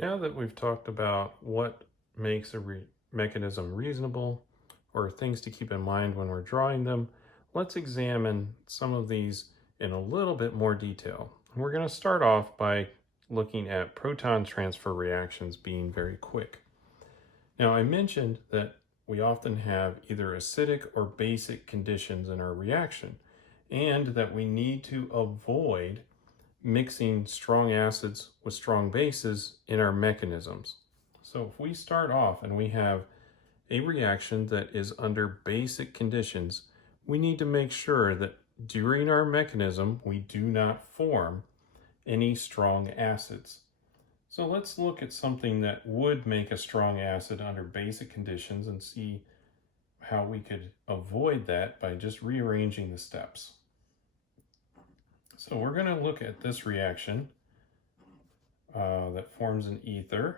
Now that we've talked about what makes a mechanism reasonable or things to keep in mind when we're drawing them, let's examine some of these in a little bit more detail. We're going to start off by looking at proton transfer reactions being very quick. Now, I mentioned that we often have either acidic or basic conditions in our reaction, and that we need to avoid mixing strong acids with strong bases in our mechanisms. So if we start off and we have a reaction that is under basic conditions, we need to make sure that during our mechanism we do not form any strong acids. So let's look at something that would make a strong acid under basic conditions and see how we could avoid that by just rearranging the steps. So we're going to look at this reaction that forms an ether,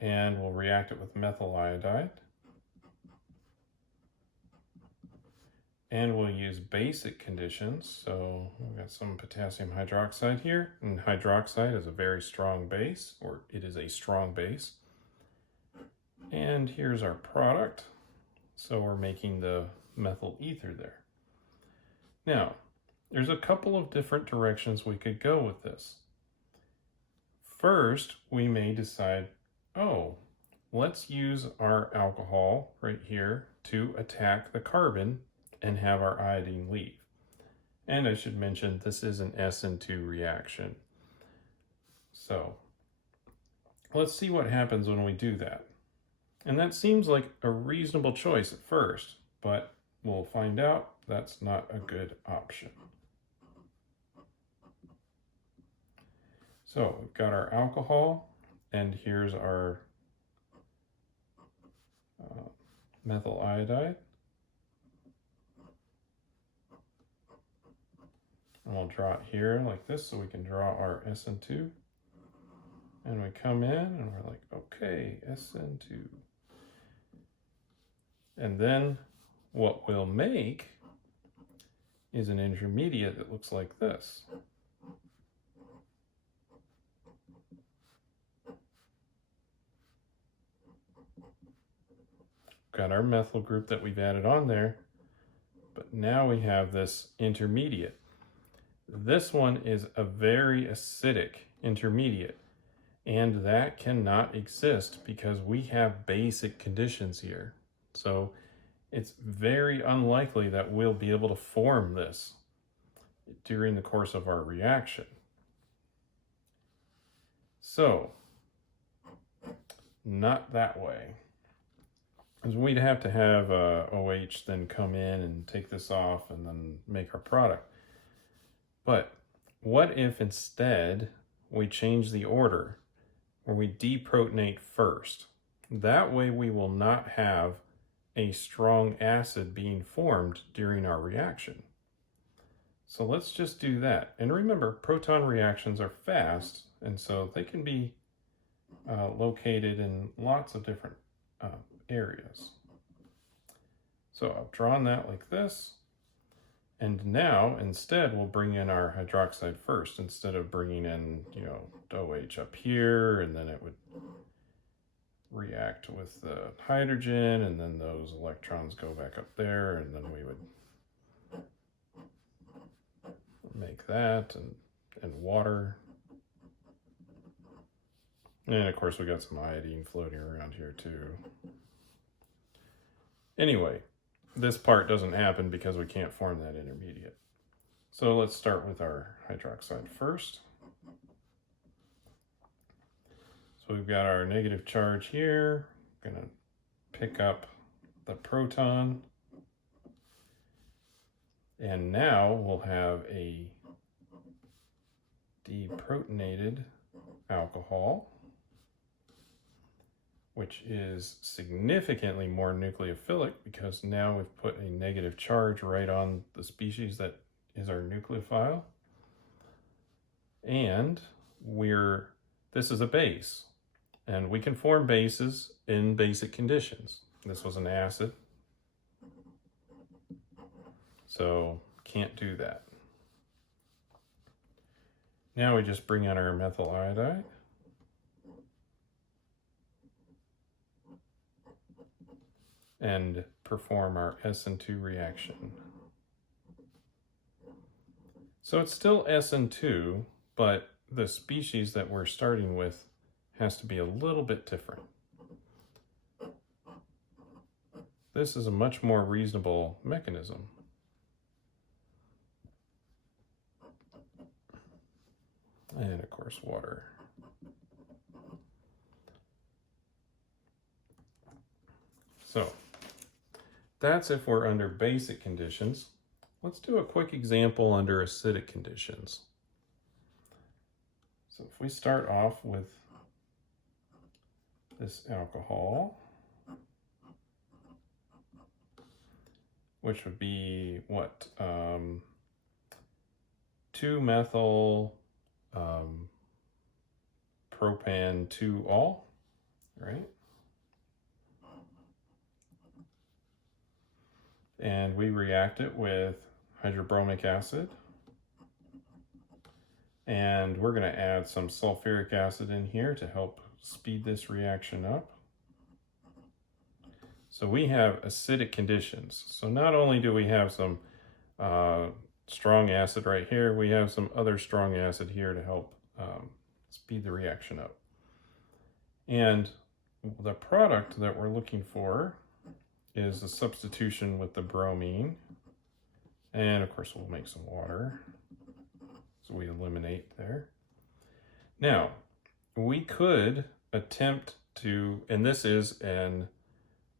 and we'll react it with methyl iodide. And we'll use basic conditions. So we've got some potassium hydroxide here, and hydroxide is a very strong base, or it is a strong base. And here's our product. So we're making the methyl ether there. Now, there's a couple of different directions we could go with this. First, we may decide, let's use our alcohol right here to attack the carbon and have our iodine leave. And I should mention, this is an SN2 reaction. So let's see what happens when we do that. And that seems like a reasonable choice at first, but we'll find out that's not a good option. So we've got our alcohol, and here's our methyl iodide. And we'll draw it here like this so we can draw our SN2. And we come in and we're like, okay, SN2. And then what we'll make is an intermediate that looks like this. Got our methyl group that we've added on there, but now we have this intermediate. This one is a very acidic intermediate, and that cannot exist because we have basic conditions here. So it's very unlikely that we'll be able to form this during the course of our reaction. So, not that way. Because we'd have to have OH then come in and take this off and then make our product. But what if instead we change the order, where we deprotonate first? That way we will not have a strong acid being formed during our reaction. So let's just do that. And remember, proton reactions are fast, and so they can be located in lots of different areas. So I've drawn that like this. And now, instead, we'll bring in our hydroxide first, instead of bringing in, OH up here, and then it would react with the hydrogen, and then those electrons go back up there, and then we would make that, and water. And of course, we got some iodine floating around here too. Anyway, this part doesn't happen because we can't form that intermediate. So let's start with our hydroxide first. So we've got our negative charge here. I'm going to pick up the proton. And now we'll have a deprotonated alcohol, which is significantly more nucleophilic because now we've put a negative charge right on the species that is our nucleophile. And this is a base, and we can form bases in basic conditions. This was an acid, so can't do that. Now we just bring in our methyl iodide. And perform our SN2 reaction. So it's still SN2, but the species that we're starting with has to be a little bit different. This is a much more reasonable mechanism. And of course, water. So that's if we're under basic conditions. Let's do a quick example under acidic conditions. So if we start off with this alcohol, which would be what? 2-methyl propan 2-ol, right? And we react it with hydrobromic acid. And we're going to add some sulfuric acid in here to help speed this reaction up. So we have acidic conditions. So not only do we have some strong acid right here, we have some other strong acid here to help speed the reaction up. And the product that we're looking for is a substitution with the bromine. And of course we'll make some water. So we eliminate there. Now, we could attempt to, and this is an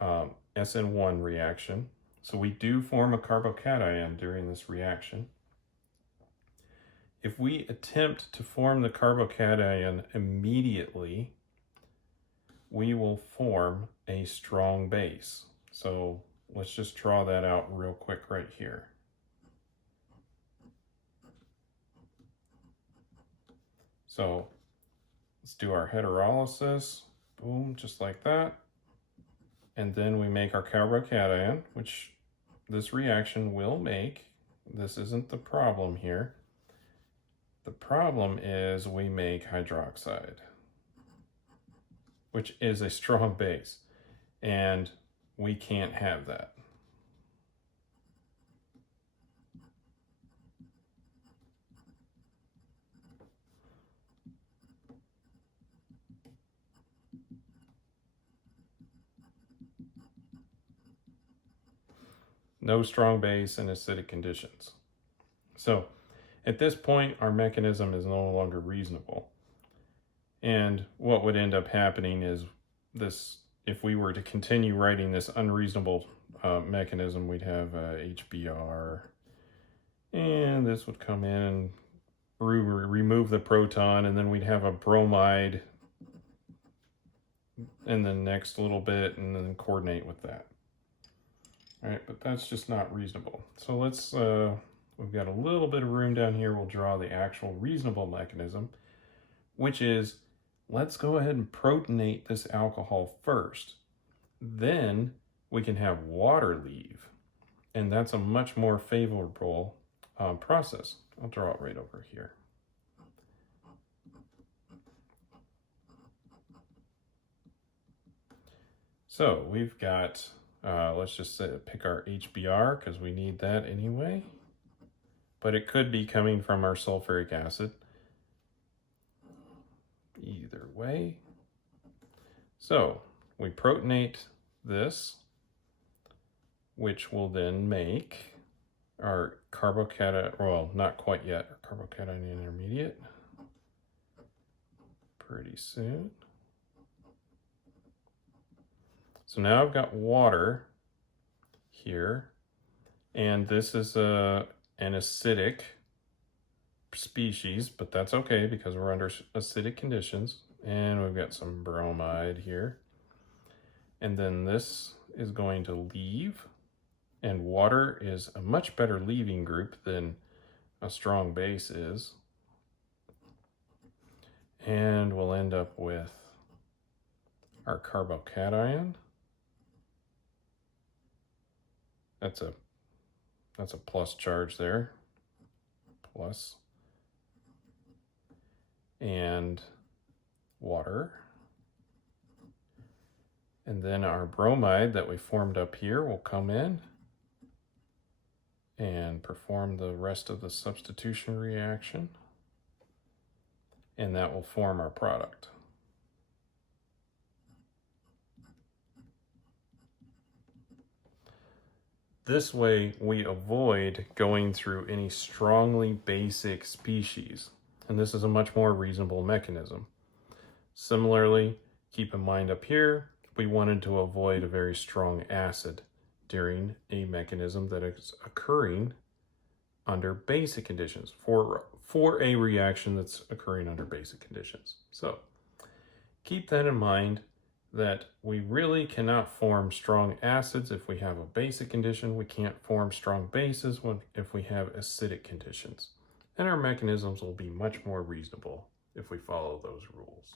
SN1 reaction. So we do form a carbocation during this reaction. If we attempt to form the carbocation immediately, we will form a strong base. So let's just draw that out real quick right here. So let's do our heterolysis, boom, just like that. And then we make our carbocation, which this reaction will make. This isn't the problem here. The problem is we make hydroxide, which is a strong base, and we can't have that. No strong base in acidic conditions. So at this point, our mechanism is no longer reasonable. And what would end up happening is this, if we were to continue writing this unreasonable mechanism, we'd have HBr, and this would come in and remove the proton, and then we'd have a bromide in the next little bit, and then coordinate with that. All right, but that's just not reasonable. So let's, we've got a little bit of room down here. We'll draw the actual reasonable mechanism, which is, let's go ahead and protonate this alcohol first. Then we can have water leave. And that's a much more favorable process. I'll draw it right over here. So we've got, let's just pick our HBr because we need that anyway. But it could be coming from our sulfuric acid. Either way. So we protonate this, which will then make our carbocation, well, not quite yet, our carbocation intermediate. Pretty soon. So now I've got water here, and this is an acidic species, but that's okay because we're under acidic conditions. And we've got some bromide here. And then this is going to leave, and water is a much better leaving group than a strong base is. And we'll end up with our carbocation. That's a plus charge there, plus. and water. And then our bromide that we formed up here will come in and perform the rest of the substitution reaction. And that will form our product. This way we avoid going through any strongly basic species. And this is a much more reasonable mechanism. Similarly, keep in mind up here, we wanted to avoid a very strong acid during a mechanism that is occurring under basic conditions for a reaction that's occurring under basic conditions. So keep that in mind, that we really cannot form strong acids if we have a basic condition. We can't form strong bases if we have acidic conditions. And our mechanisms will be much more reasonable if we follow those rules.